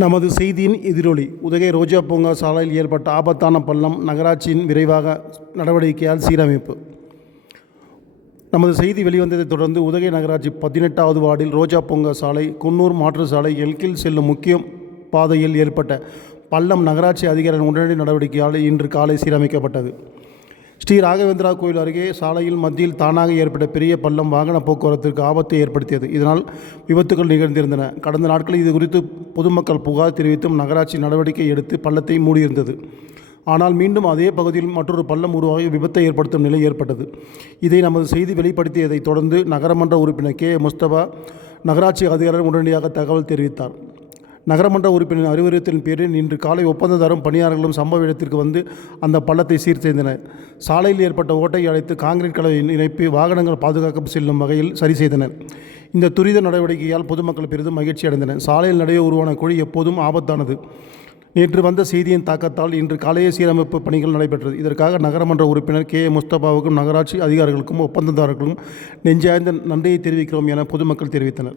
நமது செய்தியின் எதிரொலி. உதகை ரோஜா பூங்கா சாலையில் ஏற்பட்ட ஆபத்தான பள்ளம் நகராட்சியின் விரைவாக நடவடிக்கையால் சீரமைப்பு. நமது செய்தி வெளிவந்ததைத் தொடர்ந்து உதகை நகராட்சி பதினெட்டாவது வார்டில் ரோஜா பூங்கா சாலை குன்னூர் மாற்று சாலை எல்கில் செல்லும் முக்கிய பாதையில் ஏற்பட்ட பள்ளம் நகராட்சி அதிகாரியின் உடனடி நடவடிக்கையால் இன்று காலை சீரமைக்கப்பட்டது. ஸ்ரீ ராகவேந்திரா கோயில் அருகே சாலையில் மத்தியில் தானாக ஏற்பட்ட பெரிய பள்ளம் வாகன போக்குவரத்திற்கு ஆபத்தை ஏற்படுத்தியது. இதனால் விபத்துகள் நிகழ்ந்திருந்தன. கடந்த நாட்களில் இது குறித்து பொதுமக்கள் புகார் தெரிவித்தும் நகராட்சி நடவடிக்கை எடுத்து பள்ளத்தை மூடியிருந்தது. ஆனால் மீண்டும் அதே பகுதியில் மற்றொரு பள்ளம் உருவாகி விபத்தை ஏற்படுத்தும் நிலை ஏற்பட்டது. இதை நமது செய்தி வெளிப்படுத்தியதைத் தொடர்ந்து நகரமன்ற உறுப்பினர் கே. முஸ்தபா நகராட்சி அதிகாரிகள் உடனடியாக தகவல் தெரிவித்தார். நகரமன்ற உறுப்பினர் அறிவுறுத்தலின் பேரில் இன்று காலை ஒப்பந்ததாரும் பணியாளர்களும் சம்பவ இடத்திற்கு வந்து அந்த பள்ளத்தை சீர் செய்தனர் சாலையில் ஏற்பட்ட ஓட்டையை அழைத்து காங்கிரீட் கலவை இணைப்பு வாகனங்கள் பாதுகாக்க செல்லும் வகையில் சரி செய்தனர். இந்த துரித நடவடிக்கையால் பொதுமக்கள் பெரிதும் மகிழ்ச்சி அடைந்தனர். சாலையில் நடைய உருவான குழி எப்போதும் ஆபத்தானது. நேற்று வந்த செய்தியின் தாக்கத்தால் இன்று காலையே சீரமைப்பு பணிகள் நடைபெற்றது. இதற்காக நகரமன்ற உறுப்பினர் கே. முஸ்தபாவுக்கும் நகராட்சி அதிகாரிகளுக்கும் ஒப்பந்ததாரர்களுக்கும் நெஞ்சாய்ந்த நன்றியை தெரிவிக்கிறோம் என பொதுமக்கள் தெரிவித்தனர்.